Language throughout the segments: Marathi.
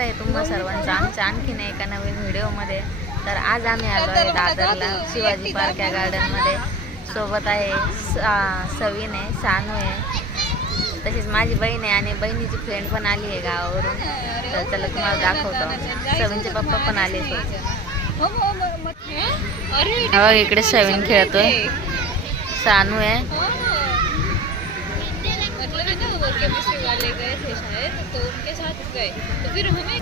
आहे तुम्हा सर्वांचं आमच्या आणखीन एका नवीन व्हिडिओमध्ये. तर आज आम्ही आलो आहे दादरला शिवाजी पार्क या गार्डनमध्ये. सोबत आहे सवीन आहे, सानू आहे, तसेच माझी बहीण आहे आणि बहिणीची फ्रेंड पण आली आहे गावावरून. तर चला तुम्हाला दाखवतो. सवीनचे पप्पा पण आले हो. इकडे सवीन खेळतोय, सानू आहे.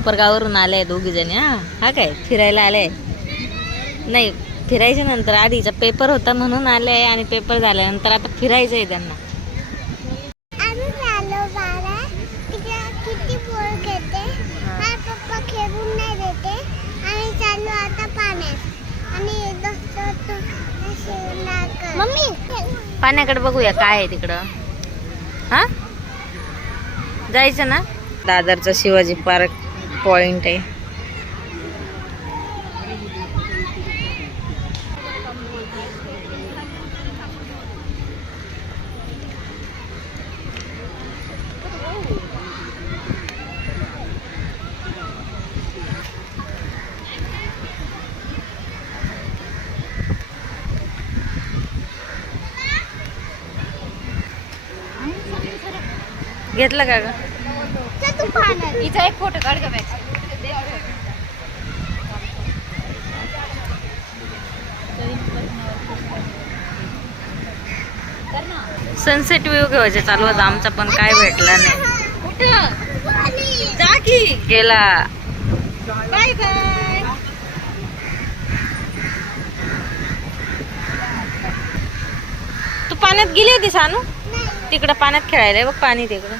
परगावरून आले दोघी जणी. हा काय फिरायला आले नाही, फिरायच्या नंतर आधीचा पेपर होता म्हणून आले आणि पेपर झाल्यानंतर आता फिरायचं आहे त्यांना. पाण्याकडे बघूया काय आहे तिकडं. हा जायचं ना. दादरचा शिवाजी पार्क पॉइंट आहे. घेतलं का ग? इथं एक फोटो काढ ग. सनसेट व्ह्यू घ्यायचे चालू होता आमचा, पण काय भेटला नाही. जा की गेला. Bye bye. तू पाण्यात गेली होती सानू? तिकडं पाण्यात खेळायला बघ, पाणी तिकडं.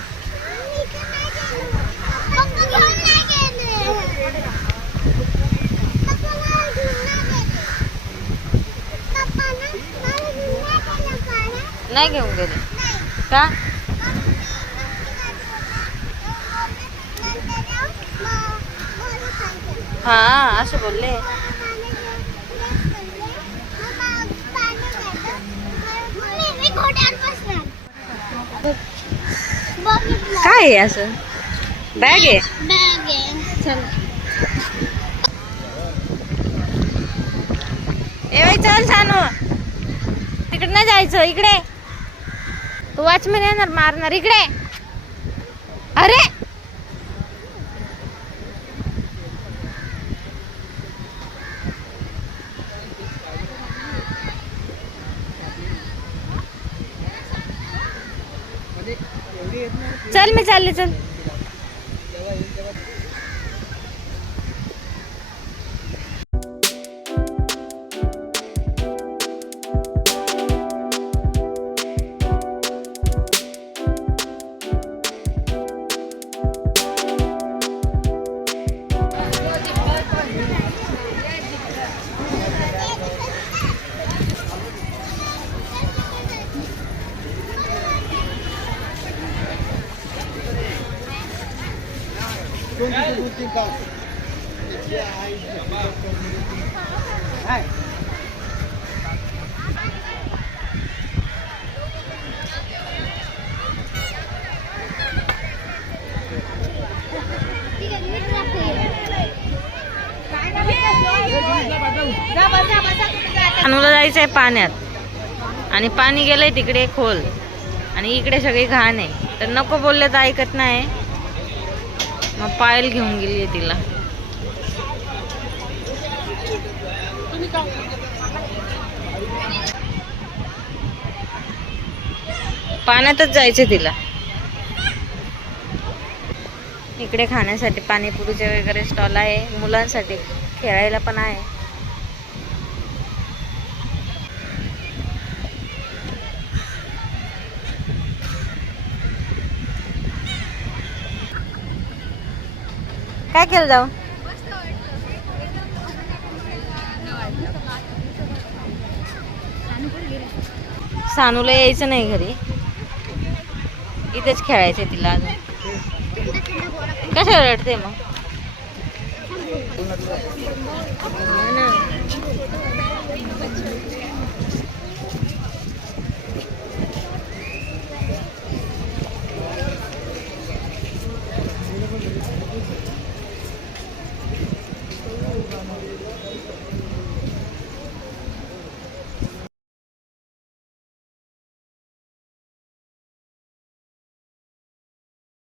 नाही घेऊन गेले का? हा असं बोलले. काय आहे असं? बॅग आहे. चल सानू, तिकडे नाही जायचं, इकडे. तू वॉचमॅन येणार मारणार. इकडे. अरे चल, मी चालले. चल अनुला जायचंय पाण्यात आणि पाणी गेलंय तिकडे खोल आणि इकडे सगळी घाण आहे. तर नको बोलले तर ऐकत नाही. मग पायल घेऊन गेली तिला. पाण्यातच जायचं तिला. इकडे खाण्यासाठी पाणीपुरीचे वगैरे स्टॉल आहे, मुलांसाठी खेळायला पण आहे. काय केलं जाऊ? सानूला यायचं नाही घरी, इथेच खेळायचं तिला. अजून कशाला रडते मग? म्हणून.